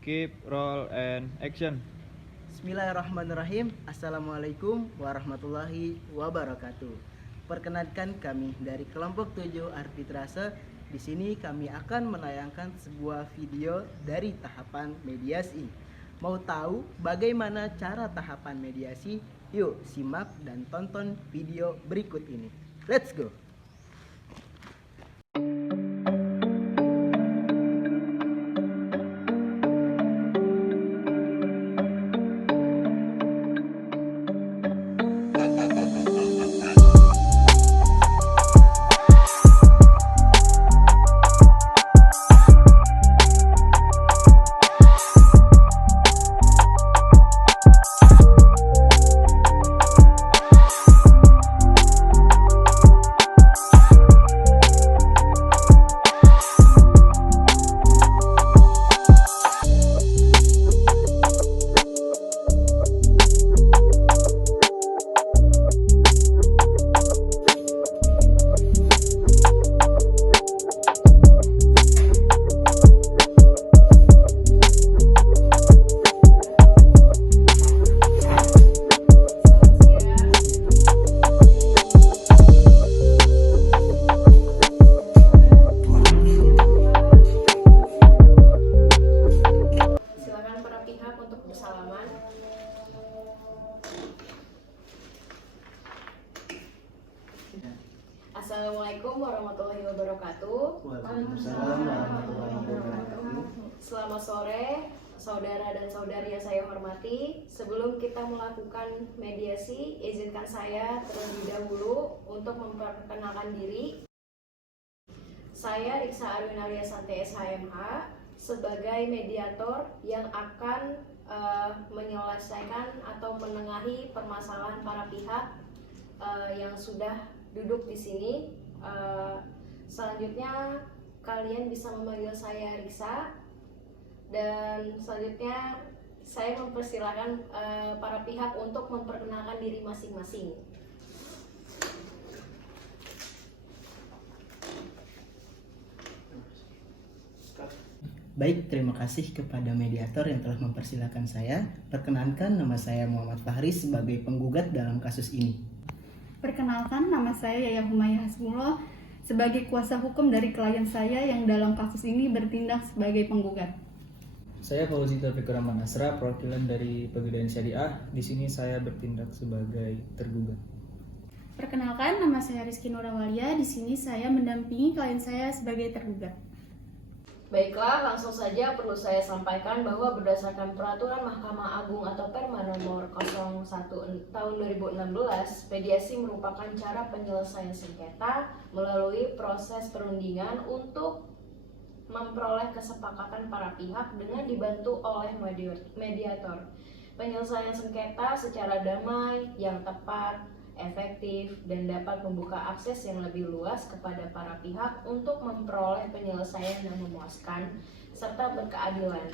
Keep, roll, and action. Bismillahirrahmanirrahim. Assalamualaikum warahmatullahi wabarakatuh. Perkenankan kami dari kelompok 7 Arbitrase. Di sini kami akan menayangkan sebuah video dari tahapan mediasi. Mau tahu bagaimana cara tahapan mediasi? Yuk simak dan tonton video berikut ini. Let's go. Bersalaman. Assalamualaikum warahmatullahi wabarakatuh. Waalaikumsalam warahmatullahi wabarakatuh. Selamat sore, saudara dan saudari yang saya hormati. Sebelum kita melakukan mediasi, izinkan saya terlebih dahulu untuk memperkenalkan diri. Saya Riksa Arwin Aliasante SHMH sebagai mediator yang akan menyelesaikan atau menengahi permasalahan para pihak yang sudah duduk di sini. Selanjutnya kalian bisa memanggil saya Riksa, dan selanjutnya saya mempersilahkan para pihak untuk memperkenalkan diri masing-masing. Baik, terima kasih kepada mediator yang telah mempersilahkan saya. Perkenankan, nama saya Muhammad Fahri sebagai penggugat dalam kasus ini. Perkenalkan, nama saya Yaya Humayah Hasmullah sebagai kuasa hukum dari klien saya yang dalam kasus ini bertindak sebagai penggugat. Saya Fauzi Taufikur Rahman Asra, perwakilan dari Pegadaian Syariah. Di sini saya bertindak sebagai tergugat. Perkenalkan, nama saya Rizky Nurawalia. Di sini saya mendampingi klien saya sebagai tergugat. Baiklah, langsung saja perlu saya sampaikan bahwa berdasarkan Peraturan Mahkamah Agung atau Perma nomor 01 tahun 2016, mediasi merupakan cara penyelesaian sengketa melalui proses perundingan untuk memperoleh kesepakatan para pihak dengan dibantu oleh mediator. Penyelesaian sengketa secara damai, yang tepat, efektif, dan dapat membuka akses yang lebih luas kepada para pihak untuk memperoleh penyelesaian yang memuaskan serta berkeadilan.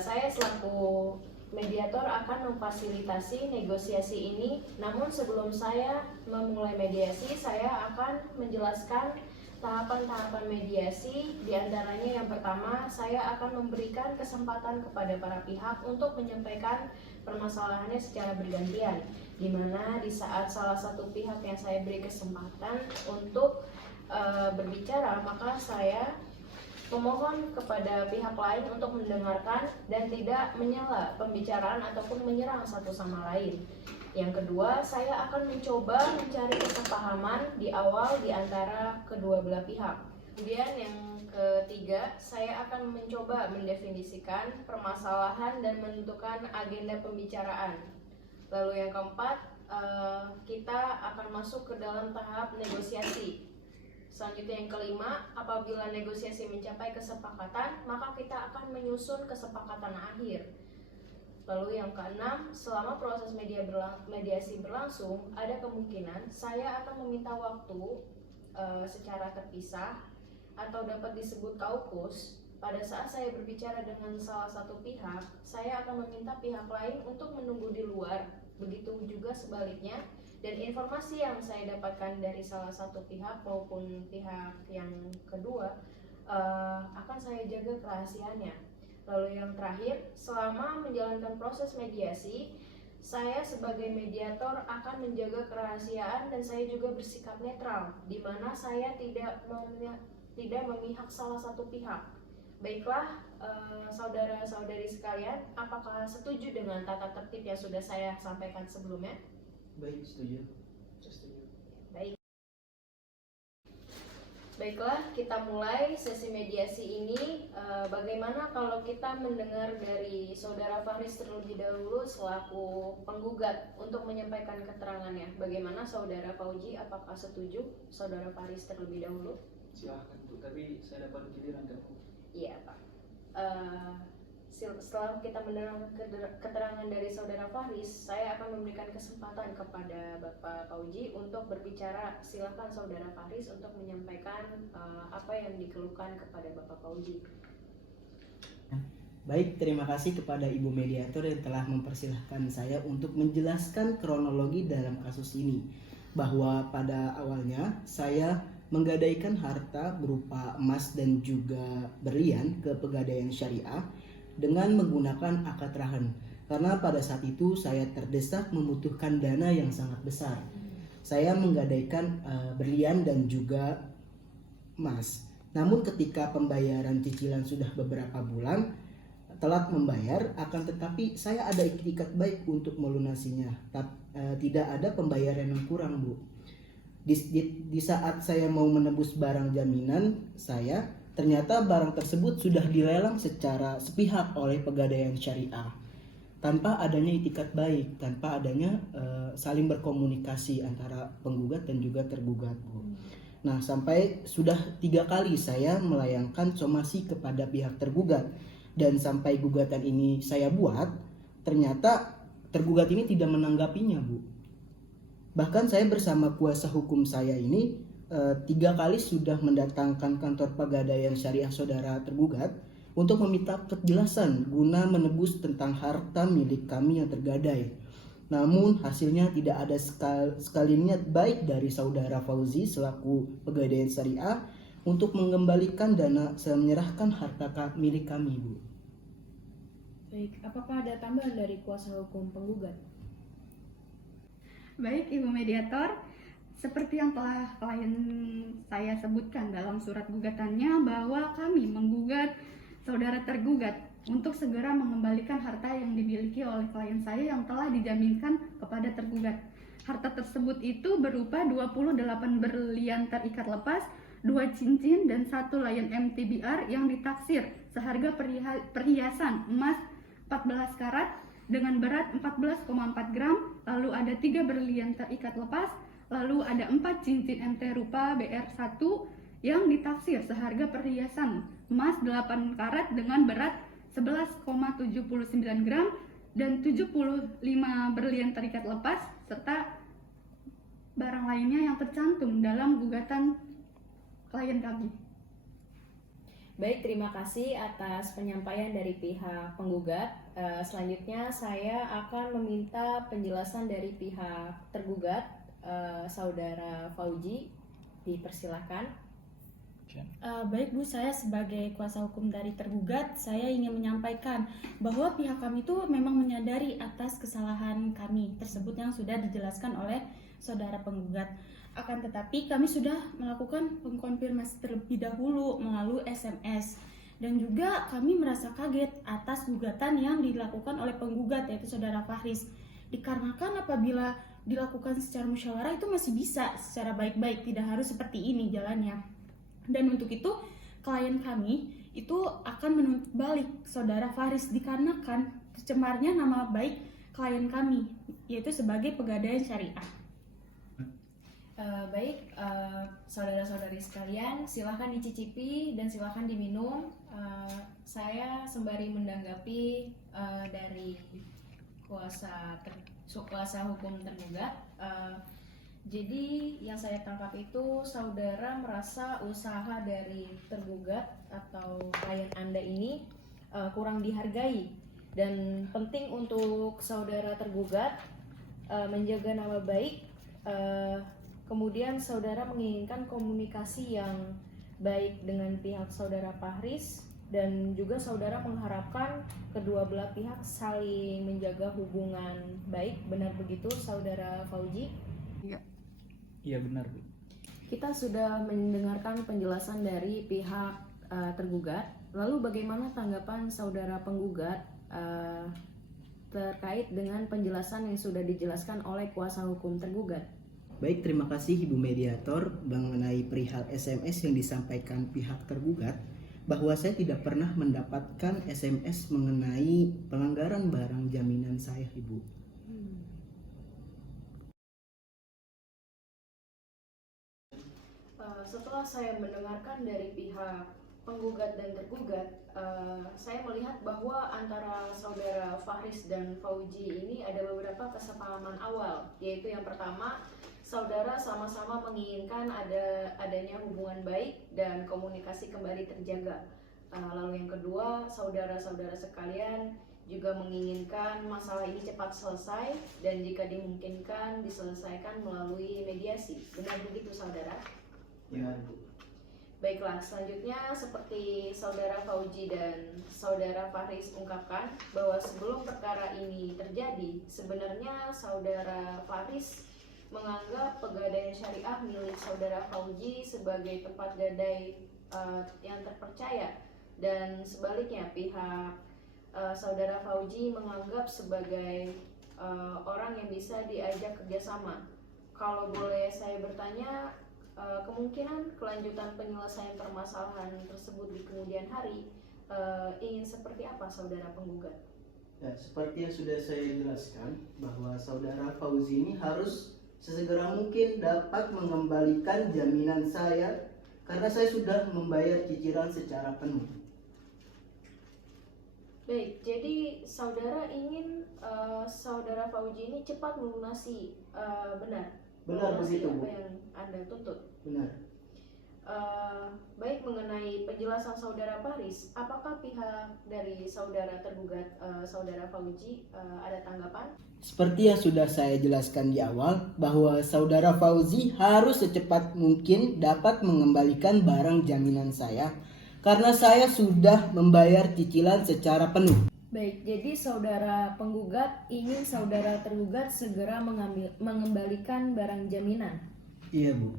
Saya selaku mediator akan memfasilitasi negosiasi ini, namun sebelum saya memulai mediasi, saya akan menjelaskan tahapan-tahapan mediasi. Di antaranya yang pertama, saya akan memberikan kesempatan kepada para pihak untuk menyampaikan permasalahannya secara bergantian, di mana di saat salah satu pihak yang saya beri kesempatan untuk berbicara, maka saya memohon kepada pihak lain untuk mendengarkan dan tidak menyela pembicaraan ataupun menyerang satu sama lain. Yang kedua, saya akan mencoba mencari kesepahaman di awal di antara kedua belah pihak. Kemudian yang ketiga, saya akan mencoba mendefinisikan permasalahan dan menentukan agenda pembicaraan. Lalu yang keempat, kita akan masuk ke dalam tahap negosiasi. Selanjutnya yang kelima, apabila negosiasi mencapai kesepakatan, maka kita akan menyusun kesepakatan akhir. Lalu yang keenam, selama proses mediasi berlangsung, ada kemungkinan saya akan meminta waktu secara terpisah atau dapat disebut kaukus. Pada saat saya berbicara dengan salah satu pihak, saya akan meminta pihak lain untuk menunggu di luar. Begitu juga sebaliknya, dan informasi yang saya dapatkan dari salah satu pihak maupun pihak yang kedua akan saya jaga kerahasiaannya. Lalu yang terakhir, selama menjalankan proses mediasi, saya sebagai mediator akan menjaga kerahasiaan dan saya juga bersikap netral, di mana saya tidak memihak salah satu pihak. Baiklah, saudara-saudari sekalian, apakah setuju dengan tata tertib yang sudah saya sampaikan sebelumnya? Baik, setuju. Setuju. Baik. Baiklah, kita mulai sesi mediasi ini. Bagaimana kalau kita mendengar dari Saudara Faris terlebih dahulu selaku penggugat untuk menyampaikan keterangannya? Bagaimana Saudara Fauji, apakah setuju Saudara Faris terlebih dahulu? Silahkan Bu, tapi saya dapat giliran kan? Iya Pak. Setelah kita mendengar keterangan dari Saudara Faris, saya akan memberikan kesempatan kepada Bapak Fauji untuk berbicara. Silakan Saudara Faris untuk menyampaikan apa yang dikeluhkan kepada Bapak Fauji. Baik, terima kasih kepada Ibu Mediator yang telah mempersilahkan saya untuk menjelaskan kronologi dalam kasus ini. Bahwa pada awalnya saya menggadaikan harta berupa emas dan juga berlian ke Pegadaian Syariah dengan menggunakan akad rahan, karena pada saat itu saya terdesak membutuhkan dana yang sangat besar. Saya menggadaikan berlian dan juga emas. Namun ketika pembayaran cicilan sudah beberapa bulan telat membayar, akan tetapi saya ada ikat baik untuk melunasinya. Tidak ada pembayaran yang kurang, Bu. Di saat saya mau menebus barang jaminan saya, ternyata barang tersebut sudah dilelang secara sepihak oleh Pegadaian Syariah tanpa adanya itikat baik, tanpa adanya saling berkomunikasi antara penggugat dan juga tergugat, Bu. Nah, sampai sudah 3 kali saya melayangkan somasi kepada pihak tergugat, dan sampai gugatan ini saya buat, ternyata tergugat ini tidak menanggapinya, Bu. Bahkan saya bersama kuasa hukum saya ini 3 kali sudah mendatangkan kantor Pegadaian Syariah saudara tergugat untuk meminta kejelasan guna menebus tentang harta milik kami yang tergadai. Namun hasilnya tidak ada sekali niat baik dari saudara Fauzi selaku Pegadaian Syariah untuk mengembalikan dana serta menyerahkan harta milik kami, Bu. Baik, apakah ada tambahan dari kuasa hukum penggugat? Baik, Ibu Mediator, seperti yang telah klien saya sebutkan dalam surat gugatannya, bahwa kami menggugat saudara tergugat untuk segera mengembalikan harta yang dimiliki oleh klien saya yang telah dijaminkan kepada tergugat. Harta tersebut itu berupa 28 berlian terikat lepas, 2 cincin, dan 1 Lion MTBR yang ditaksir seharga perhiasan emas 14 karat dengan berat 14,4 gram, lalu ada 3 berlian terikat lepas, lalu ada 4 cincin MT rupa BR1 yang ditaksir seharga perhiasan emas 8 karat dengan berat 11,79 gram dan 75 berlian terikat lepas serta barang lainnya yang tercantum dalam gugatan klien kami. Baik, terima kasih atas penyampaian dari pihak penggugat. Selanjutnya saya akan meminta penjelasan dari pihak tergugat, Saudara Fauji, dipersilahkan. Baik Bu, saya sebagai kuasa hukum dari tergugat, saya ingin menyampaikan bahwa pihak kami itu memang menyadari atas kesalahan kami tersebut yang sudah dijelaskan oleh saudara penggugat. Akan tetapi kami sudah melakukan pengkonfirmasi terlebih dahulu melalui SMS, dan juga kami merasa kaget atas gugatan yang dilakukan oleh penggugat, yaitu saudara Faris. Dikarenakan apabila dilakukan secara musyawarah itu masih bisa secara baik-baik, tidak harus seperti ini jalannya. Dan untuk itu klien kami itu akan menuntut balik saudara Faris dikarenakan tercemarnya nama baik klien kami, yaitu sebagai Pegadaian Syariah. Baik, saudara-saudari sekalian, silahkan dicicipi dan silahkan diminum. Saya sembari menanggapi dari kuasa hukum tergugat. Jadi yang saya tangkap itu saudara merasa usaha dari tergugat atau klien Anda ini kurang dihargai, dan penting untuk saudara tergugat menjaga nama baik. Kemudian saudara menginginkan komunikasi yang baik dengan pihak saudara Faris Dan juga saudara mengharapkan kedua belah pihak saling menjaga hubungan baik. Benar begitu saudara Fauji? Iya benar, Bu. Kita sudah mendengarkan penjelasan dari pihak tergugat. Lalu bagaimana tanggapan saudara penggugat terkait dengan penjelasan yang sudah dijelaskan oleh kuasa hukum tergugat? Baik, terima kasih Ibu Mediator mengenai perihal SMS yang disampaikan pihak tergugat, bahwa saya tidak pernah mendapatkan SMS mengenai pelanggaran barang jaminan saya, Ibu. Setelah saya mendengarkan dari pihak penggugat dan tergugat, saya melihat bahwa antara saudara Fahris dan Fauji ini ada beberapa kesepahaman awal, yaitu yang pertama, saudara sama-sama menginginkan adanya hubungan baik dan komunikasi kembali terjaga. Lalu yang kedua, saudara-saudara sekalian juga menginginkan masalah ini cepat selesai dan jika dimungkinkan diselesaikan melalui mediasi. Benar begitu saudara? Ya, Bu. Baiklah, selanjutnya seperti saudara Fauji dan saudara Fahris ungkapkan bahwa sebelum perkara ini terjadi, sebenarnya saudara Fahris menganggap Pegadaian Syariah milik saudara Fauji sebagai tempat gadai yang terpercaya, dan sebaliknya pihak saudara Fauji menganggap sebagai orang yang bisa diajak kerjasama. Kalau boleh saya bertanya, kemungkinan kelanjutan penyelesaian permasalahan tersebut di kemudian hari ingin seperti apa saudara penggugat? Ya, seperti yang sudah saya jelaskan, bahwa saudara Fauzi ini harus sesegera mungkin dapat mengembalikan jaminan saya karena saya sudah membayar cicilan secara penuh. Baik, jadi saudara ingin saudara Fauji ini cepat melunasi, benar? Benar begitu, Bu. Apa yang Anda tuntut? Benar. Baik, mengenai penjelasan saudara Paris, apakah pihak dari saudara tergugat saudara Fauji ada tanggapan? Seperti yang sudah saya jelaskan di awal, bahwa saudara Fauzi harus secepat mungkin dapat mengembalikan barang jaminan saya karena saya sudah membayar cicilan secara penuh. Baik, jadi saudara penggugat ingin saudara tergugat segera mengembalikan barang jaminan. Iya, Bu.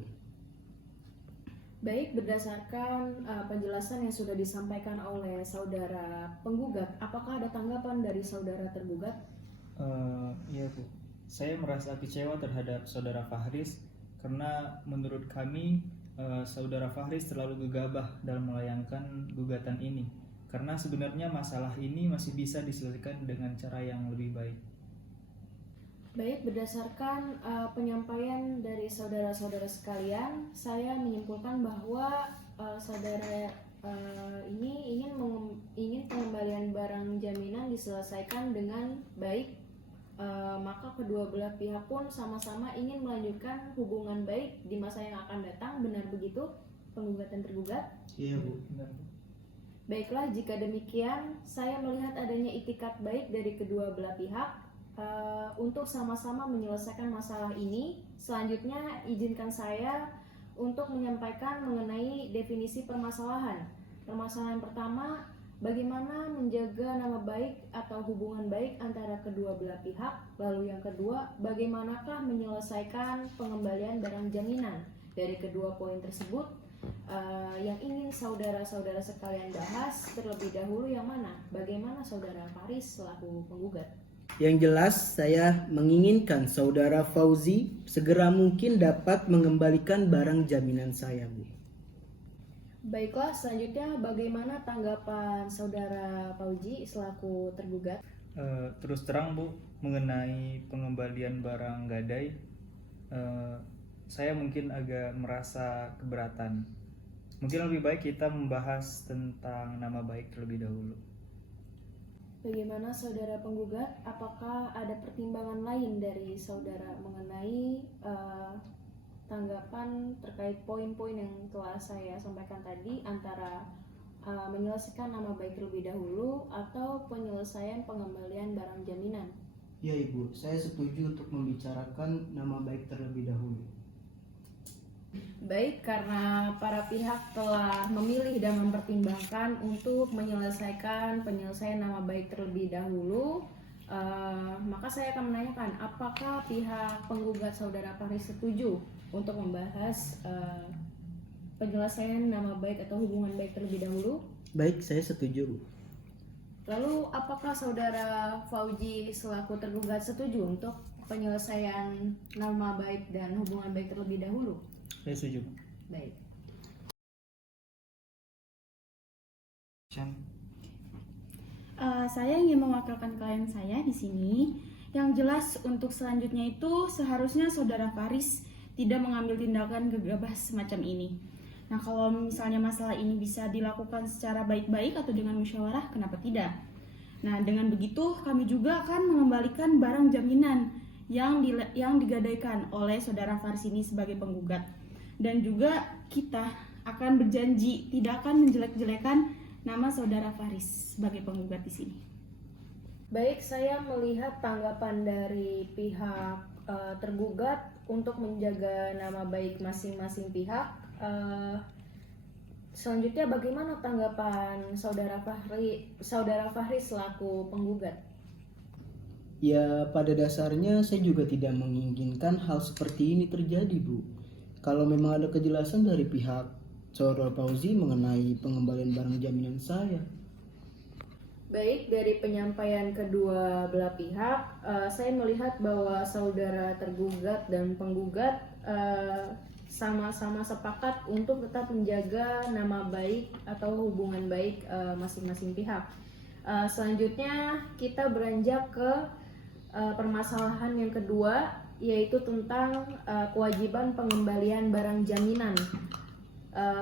Baik, berdasarkan penjelasan yang sudah disampaikan oleh saudara penggugat, apakah ada tanggapan dari saudara tergugat? Iya, Bu. Saya merasa kecewa terhadap saudara Fahris karena menurut kami saudara Fahris terlalu gegabah dalam melayangkan gugatan ini. Karena sebenarnya masalah ini masih bisa diselesaikan dengan cara yang lebih baik. Baik, berdasarkan penyampaian dari saudara-saudara sekalian, saya menyimpulkan bahwa saudara ini ingin pengembalian barang jaminan diselesaikan dengan baik, maka kedua belah pihak pun sama-sama ingin melanjutkan hubungan baik di masa yang akan datang. Benar begitu, penggugat dan tergugat? Iya, Bu. Benar, Bu. Baiklah, jika demikian, saya melihat adanya itikat baik dari kedua belah pihak untuk sama-sama menyelesaikan masalah ini. Selanjutnya, izinkan saya untuk menyampaikan mengenai definisi permasalahan. Permasalahan pertama, bagaimana menjaga nama baik atau hubungan baik antara kedua belah pihak. Lalu yang kedua, bagaimanakah menyelesaikan pengembalian barang jaminan. Dari kedua poin tersebut, yang ingin saudara-saudara sekalian bahas terlebih dahulu yang mana? Bagaimana saudara Faris selaku penggugat? Yang jelas saya menginginkan saudara Fauzi segera mungkin dapat mengembalikan barang jaminan saya, Bu. Baiklah, selanjutnya bagaimana tanggapan saudara Fauji selaku tergugat? Terus terang, Bu, mengenai pengembalian barang gadai, saya mungkin agak merasa keberatan. Mungkin lebih baik kita membahas tentang nama baik terlebih dahulu. Bagaimana saudara penggugat? Apakah ada pertimbangan lain dari saudara mengenai tanggapan terkait poin-poin yang telah saya sampaikan tadi, antara menyelesaikan nama baik terlebih dahulu atau penyelesaian pengembalian barang jaminan? Ya, Ibu, saya setuju untuk membicarakan nama baik terlebih dahulu. Baik, karena para pihak telah memilih dan mempertimbangkan untuk menyelesaikan penyelesaian nama baik terlebih dahulu, maka saya akan menanyakan apakah pihak penggugat saudara Faris setuju untuk membahas penyelesaian nama baik atau hubungan baik terlebih dahulu? Baik, saya setuju, Bu. Lalu apakah saudara Fauji selaku tergugat setuju untuk penyelesaian nama baik dan hubungan baik terlebih dahulu? Saya setuju. Baik. Saya ingin mewakilkan klien saya di sini. Yang jelas untuk selanjutnya itu seharusnya saudara Faris tidak mengambil tindakan gegabah semacam ini. Nah, kalau misalnya masalah ini bisa dilakukan secara baik-baik atau dengan musyawarah, kenapa tidak? Nah, dengan begitu kami juga akan mengembalikan barang jaminan yang digadaikan oleh saudara Faris ini sebagai penggugat. Dan juga kita akan berjanji tidak akan menjelek-jelekan nama saudara Faris sebagai penggugat di sini. Baik, saya melihat tanggapan dari pihak tergugat untuk menjaga nama baik masing-masing pihak. Selanjutnya bagaimana tanggapan saudara Fahri selaku penggugat? Ya, pada dasarnya saya juga tidak menginginkan hal seperti ini terjadi, Bu. Kalau memang ada kejelasan dari pihak saudara Fauzi mengenai pengembalian barang jaminan saya. Baik, dari penyampaian kedua belah pihak, saya melihat bahwa saudara tergugat dan penggugat sama-sama sepakat untuk tetap menjaga nama baik atau hubungan baik masing-masing pihak. Selanjutnya kita beranjak ke permasalahan yang kedua, yaitu tentang kewajiban pengembalian barang jaminan.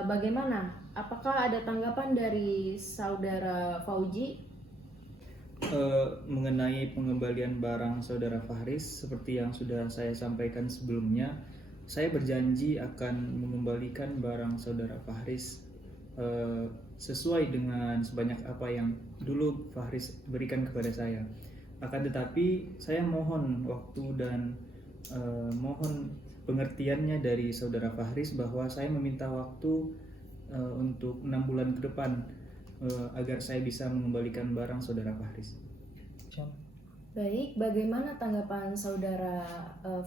Bagaimana? Apakah ada tanggapan dari saudara Fauji? Mengenai pengembalian barang saudara Faris, seperti yang sudah saya sampaikan sebelumnya, saya berjanji akan mengembalikan barang saudara Faris sesuai dengan sebanyak apa yang dulu Faris berikan kepada saya. Akan tetapi saya mohon waktu dan mohon pengertiannya dari saudara Faris bahwa saya meminta waktu untuk 6 bulan ke depan agar saya bisa mengembalikan barang saudara Faris. Baik, bagaimana tanggapan saudara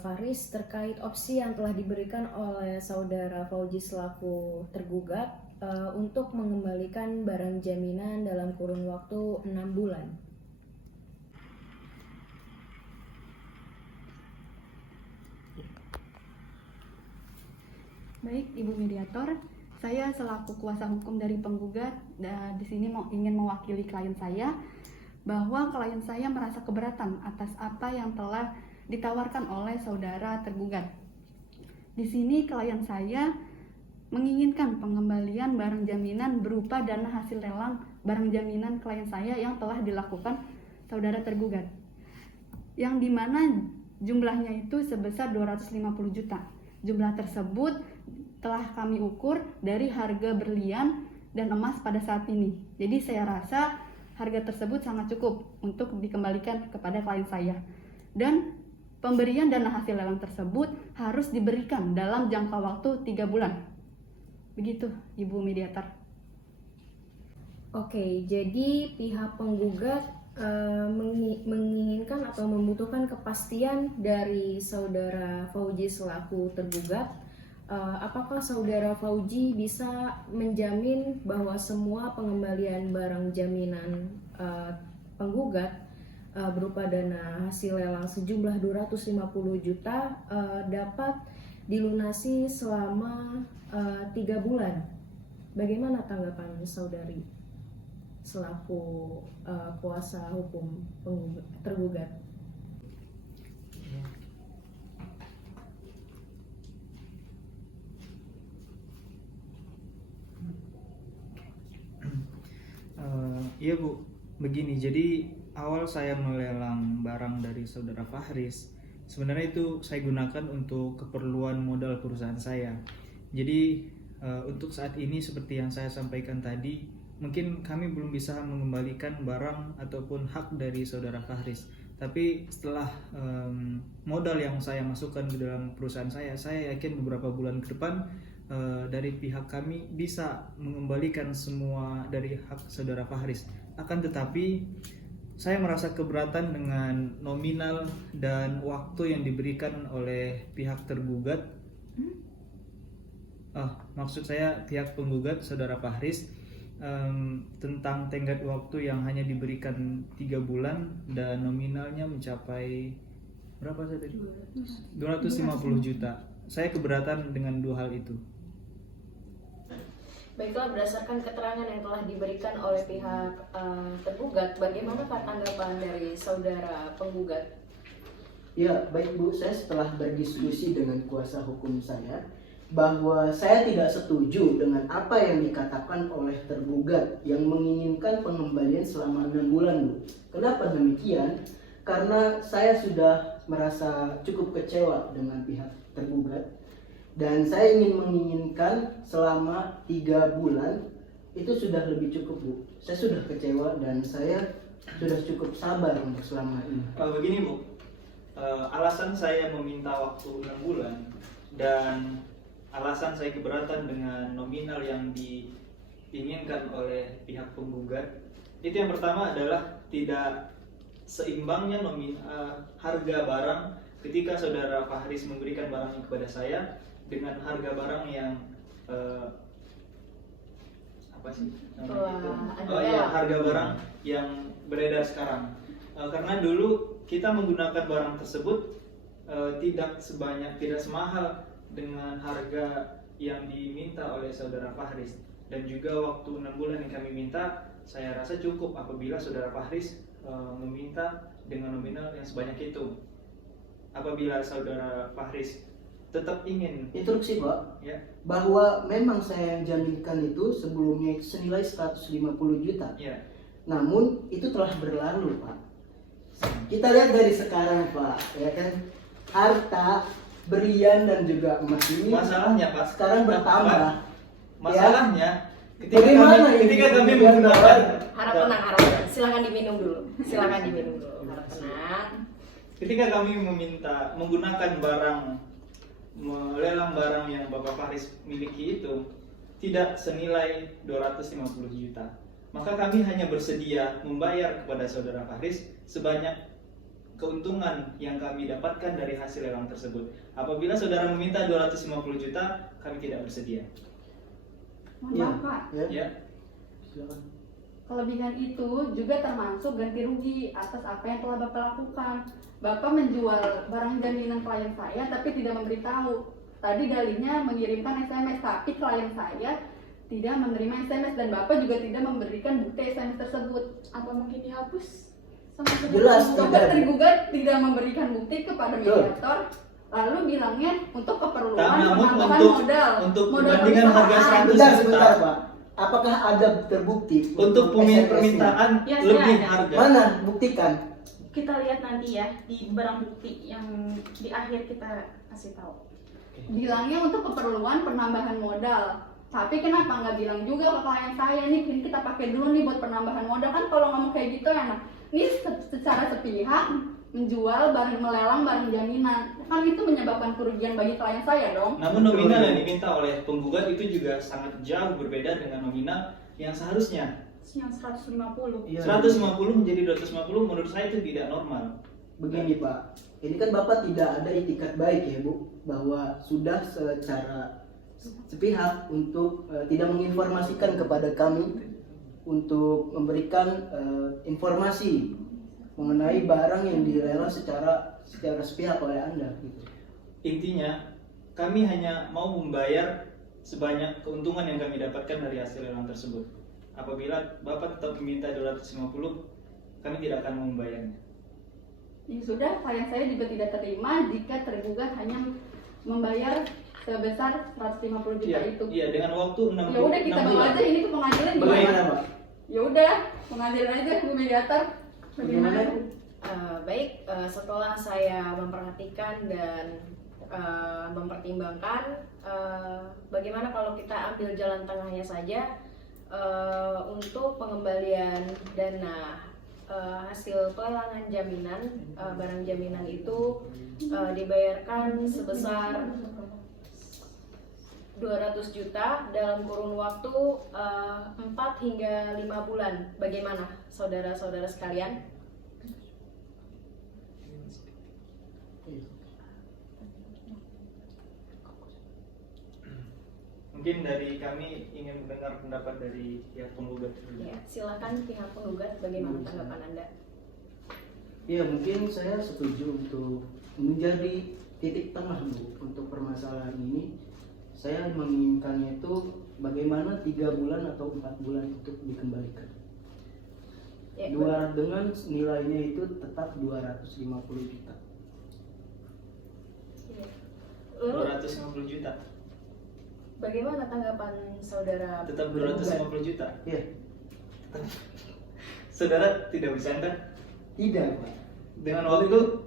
Faris terkait opsi yang telah diberikan oleh saudara Fauji selaku tergugat untuk mengembalikan barang jaminan dalam kurun waktu 6 bulan? Baik, Ibu Mediator, saya selaku kuasa hukum dari penggugat dan di sini ingin mewakili klien saya bahwa klien saya merasa keberatan atas apa yang telah ditawarkan oleh saudara tergugat. Di sini klien saya menginginkan pengembalian barang jaminan berupa dana hasil lelang barang jaminan klien saya yang telah dilakukan saudara tergugat, yang dimana jumlahnya itu sebesar 250 juta. Jumlah tersebut telah kami ukur dari harga berlian dan emas pada saat ini. Jadi saya rasa harga tersebut sangat cukup untuk dikembalikan kepada klien saya. Dan pemberian dana hasil lelang tersebut harus diberikan dalam jangka waktu 3 bulan. Begitu, Ibu Mediator. Oke, jadi pihak penggugat menginginkan atau membutuhkan kepastian dari saudara Fauji selaku tergugat. Apakah saudara Fauji bisa menjamin bahwa semua pengembalian barang jaminan penggugat berupa dana hasil lelang sejumlah 250 juta dapat dilunasi selama 3 bulan? Bagaimana tanggapan saudari selaku kuasa hukum tergugat? Iya Bu, begini, jadi awal saya melelang barang dari saudara Fahris, sebenarnya itu saya gunakan untuk keperluan modal perusahaan saya. Jadi untuk saat ini seperti yang saya sampaikan tadi, mungkin kami belum bisa mengembalikan barang ataupun hak dari saudara Fahris. Tapi setelah modal yang saya masukkan ke dalam perusahaan saya yakin beberapa bulan ke depan dari pihak kami bisa mengembalikan semua dari hak saudara Fahris. Akan tetapi saya merasa keberatan dengan nominal dan waktu yang diberikan oleh pihak tergugat. Maksud saya pihak penggugat saudara Fahris, tentang tenggat waktu yang hanya diberikan 3 bulan dan nominalnya mencapai berapa saya tadi? 250 juta. Saya keberatan dengan 2 hal itu. Baiklah, berdasarkan keterangan yang telah diberikan oleh pihak tergugat, bagaimana tanggapan dari saudara penggugat? Ya, baik Bu, saya setelah berdiskusi dengan kuasa hukum saya bahwa saya tidak setuju dengan apa yang dikatakan oleh tergugat yang menginginkan pengembalian selama 6 bulan, Bu. Kenapa demikian? Karena saya sudah merasa cukup kecewa dengan pihak tergugat dan saya menginginkan selama 3 bulan. Itu sudah lebih cukup, Bu. Saya sudah kecewa dan saya sudah cukup sabar untuk selama ini. Begini Bu, alasan saya meminta waktu 6 bulan dan alasan saya keberatan dengan nominal yang diinginkan oleh pihak penggugat, itu yang pertama adalah tidak seimbangnya harga barang ketika saudara Fahris memberikan barangnya kepada saya dengan harga barang yang harga barang yang beredar sekarang. Karena dulu kita menggunakan barang tersebut tidak semahal dengan harga yang diminta oleh saudara Fahris, dan juga waktu 6 bulan yang kami minta saya rasa cukup apabila saudara Fahris meminta dengan nominal yang sebanyak itu. Apabila saudara Fahris tetap ingin Instruksi, Pak, ya, bahwa memang saya jaminkan itu sebelumnya senilai 150 juta. ya, Namun itu telah berlalu, Pak. Kita lihat dari sekarang, Pak, ya kan, harta, berlian dan juga emas ini masalahnya Pak, sekarang bertambah. masalahnya Dari mana ini? ketika kami menggunakan Harap tenang. Silakan diminum dulu. Harap tenang. ketika kami menggunakan melelang barang yang Bapak Fahris miliki itu tidak senilai 250 juta, maka kami hanya bersedia membayar kepada saudara Fahris sebanyak keuntungan yang kami dapatkan dari hasil lelang tersebut. Apabila saudara meminta 250 juta, kami tidak bersedia. Mohon maaf, Pak. Ya. Silakan. Kelebihan itu juga termasuk ganti rugi atas apa yang telah Bapak lakukan. Bapak menjual barang jaminan klien saya tapi tidak memberitahu. Tadi dalihnya mengirimkan SMS, tapi klien saya tidak menerima SMS dan Bapak juga tidak memberikan bukti SMS tersebut. Apa mungkin dihapus? Jelas Bapak tidak. tergugat tidak memberikan bukti kepada mediator, lalu bilangnya untuk keperluan penambahan modal. Untuk Modal perbandingan harga perusahaan. 100 Sebentar, juta. Pak. Apakah ada terbukti Untuk SMS-nya? permintaan Ya, lebih ada. harga. Mana? Buktikan. Kita lihat nanti ya di barang bukti yang di akhir kita kasih tahu. Bilangnya untuk keperluan penambahan modal. Tapi kenapa nggak bilang juga ke klien saya nih, ini kita pakai dulu nih buat penambahan modal. Kan kalau ngomong kayak gitu enak. Ini secara sepihak menjual barang, melelang barang jaminan. Kan itu menyebabkan kerugian bagi klien saya dong. Namun nominal yang diminta oleh penggugat itu juga sangat jauh berbeda dengan nominal yang seharusnya. Yang 150. Iya. 150 menjadi 250 menurut saya itu tidak normal. Begini, Pak. Ini kan Bapak tidak ada itikat baik ya, Bu, bahwa sudah secara sepihak untuk tidak menginformasikan kepada kami untuk memberikan informasi mengenai barang yang dilelang secara sepihak oleh Anda gitu. Intinya kami hanya mau membayar sebanyak keuntungan yang kami dapatkan dari hasil lelang tersebut. Apabila Bapak tetap meminta 250, kami tidak akan membayarnya. Ya sudah, klien saya juga tidak terima jika tergugat hanya membayar sebesar 150 juta itu. Iya, dengan waktu 6 Ya udah kita bawa aja ini ke pengadilan Bagaimana, gimana? Pak? Ya udah, pengadilan aja Bu mediator. Bagaimana? Baik, setelah saya memperhatikan dan mempertimbangkan, bagaimana kalau kita ambil jalan tengahnya saja untuk pengembalian dana hasil pelelangan jaminan, barang jaminan itu dibayarkan sebesar 200 juta dalam kurun waktu 4 hingga 5 bulan. Bagaimana saudara-saudara sekalian? Mungkin dari kami ingin mendengar pendapat dari pihak penggugat. Ya, silakan pihak penggugat, bagaimana tanggapan Anda? Ya, mungkin saya setuju untuk menjadi titik tengah Bu untuk permasalahan ini. Saya menginginkannya itu bagaimana 3 bulan atau 4 bulan untuk dikembalikan. Ya, Dengan nilainya itu tetap 250 juta. ya. Lalu 250 juta. bagaimana tanggapan saudara? Tetap 250 juta. Ya, Saudara tidak bisa Anda tidak Pak. dengan waktu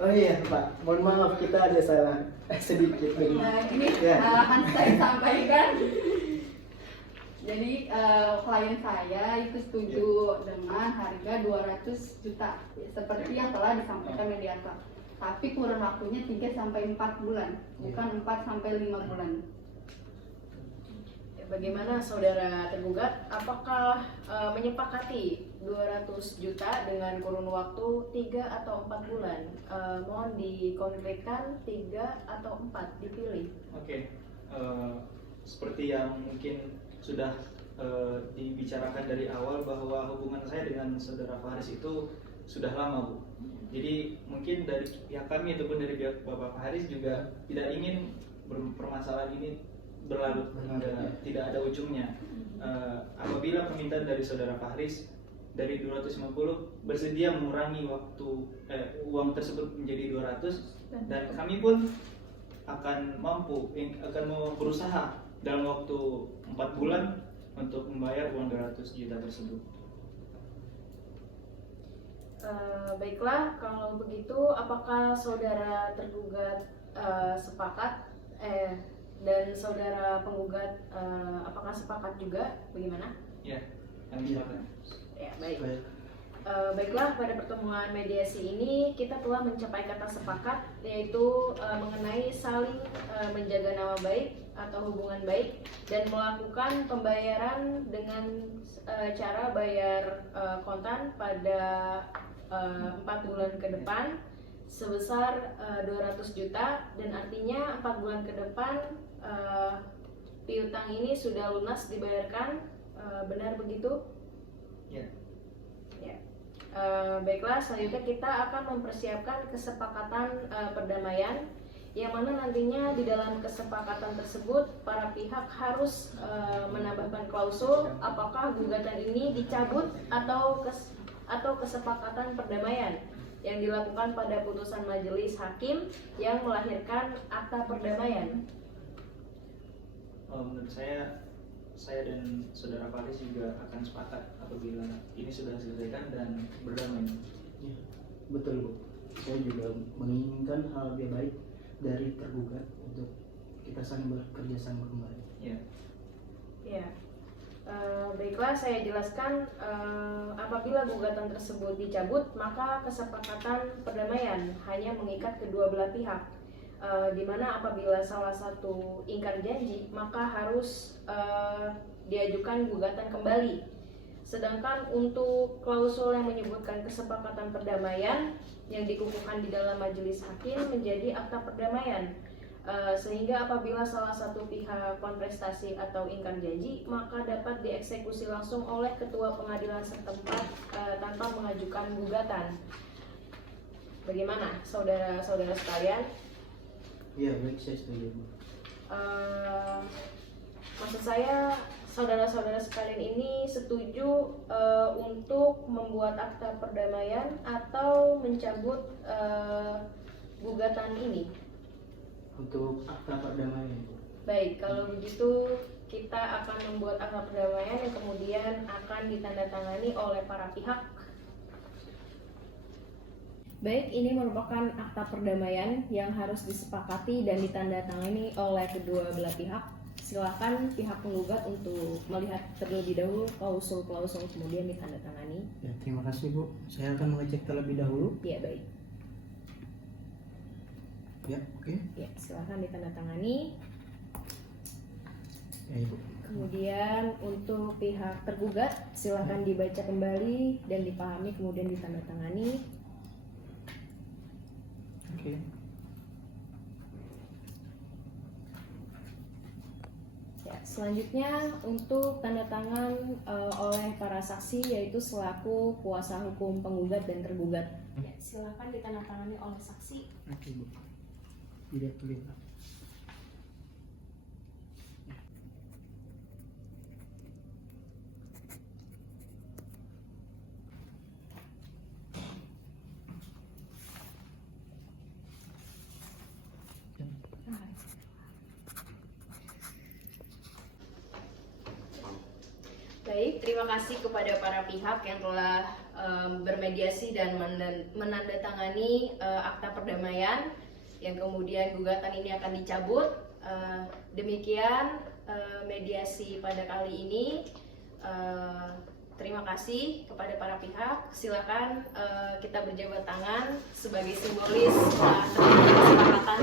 Oh iya Pak, mohon maaf kita ada salah sedikit begini. Nah, ini Ya. akan saya sampaikan. Jadi klien saya itu setuju dengan harga 200 juta seperti yang telah disampaikan mediator. Tapi kurun waktunya 3 sampai 4 bulan, bukan 4 sampai 5 bulan. Bagaimana saudara tergugat? Apakah menyepakati 200 juta dengan kurun waktu 3 atau 4 bulan? Mohon dikonkretkan 3 atau 4 dipilih. Oke, seperti yang mungkin sudah dibicarakan dari awal bahwa hubungan saya dengan saudara Faris itu sudah lama Bu. Jadi mungkin dari pihak kami ataupun dari pihak Bapak Faris juga tidak ingin permasalahan ini berlarut hingga tidak ada ujungnya. Apabila permintaan dari saudara Faris dari 250 bersedia mengurangi uang tersebut menjadi 200 dan kami pun akan mau berusaha dalam waktu 4 bulan untuk membayar uang 200 juta tersebut. Baiklah, kalau begitu apakah saudara tergugat sepakat dan saudara penggugat apakah sepakat juga? Bagaimana? Ya, kami sepakat. Ya, baik. Baik. Baiklah, pada pertemuan mediasi ini kita telah mencapai kata sepakat, yaitu mengenai saling menjaga nama baik atau hubungan baik dan melakukan pembayaran dengan cara bayar kontan pada 4 bulan ke depan sebesar 200 juta, dan artinya 4 bulan ke depan piutang ini sudah lunas dibayarkan. Benar begitu? Ya. Ya. Baiklah, selanjutnya kita akan mempersiapkan kesepakatan perdamaian, yang mana nantinya di dalam kesepakatan tersebut para pihak harus menambahkan klausul apakah gugatan ini dicabut atau kesepakatan perdamaian yang dilakukan pada putusan majelis hakim yang melahirkan akta perdamaian. Menurut saya dan saudara Faris juga akan sepakat apabila ini sudah diselesaikan dan berdamai. Ya, betul Bu. Saya juga menginginkan hal lebih baik dari tergugat untuk kita saling bekerja sama kembali. Ya. Ya. Baiklah, saya jelaskan apabila gugatan tersebut dicabut, maka kesepakatan perdamaian hanya mengikat kedua belah pihak, di mana apabila salah satu ingkar janji, maka harus diajukan gugatan kembali. Sedangkan untuk klausul yang menyebutkan kesepakatan perdamaian yang dikukuhkan di dalam majelis hakim menjadi akta perdamaian. Sehingga apabila salah satu pihak kontrastasi atau ingkar janji, maka dapat dieksekusi langsung oleh ketua pengadilan setempat tanpa mengajukan gugatan. Bagaimana saudara-saudara sekalian? Iya, baik, saya setuju Bu. Maksud saya, saudara-saudara sekalian ini setuju untuk membuat akta perdamaian atau mencabut gugatan ini? Untuk akta perdamaian Bu. Baik, kalau begitu kita akan membuat akta perdamaian yang kemudian akan ditandatangani oleh para pihak. Baik, ini merupakan akta perdamaian yang harus disepakati dan ditandatangani oleh kedua belah pihak. silakan pihak penggugat untuk melihat terlebih dahulu klausul-klausul kemudian ditandatangani. Ya, terima kasih Bu. Saya akan mengecek terlebih dahulu. Ya baik. Ya, oke. Ya, silakan ditandatangani. Ya, Ibu. Kemudian untuk pihak tergugat silakan dibaca kembali dan dipahami kemudian ditandatangani. Oke. Ya, selanjutnya untuk tanda tangan oleh para saksi yaitu selaku kuasa hukum penggugat dan tergugat. Ya, silakan ditandatangani oleh saksi. Oke, Bu. Tidak terlihat. Baik, terima kasih kepada para pihak yang telah bermediasi dan menandatangani akta perdamaian yang kemudian gugatan ini akan dicabut. Demikian mediasi pada kali ini. Terima kasih kepada para pihak. Silakan kita berjabat tangan sebagai simbolis terjadinya kesepakatan.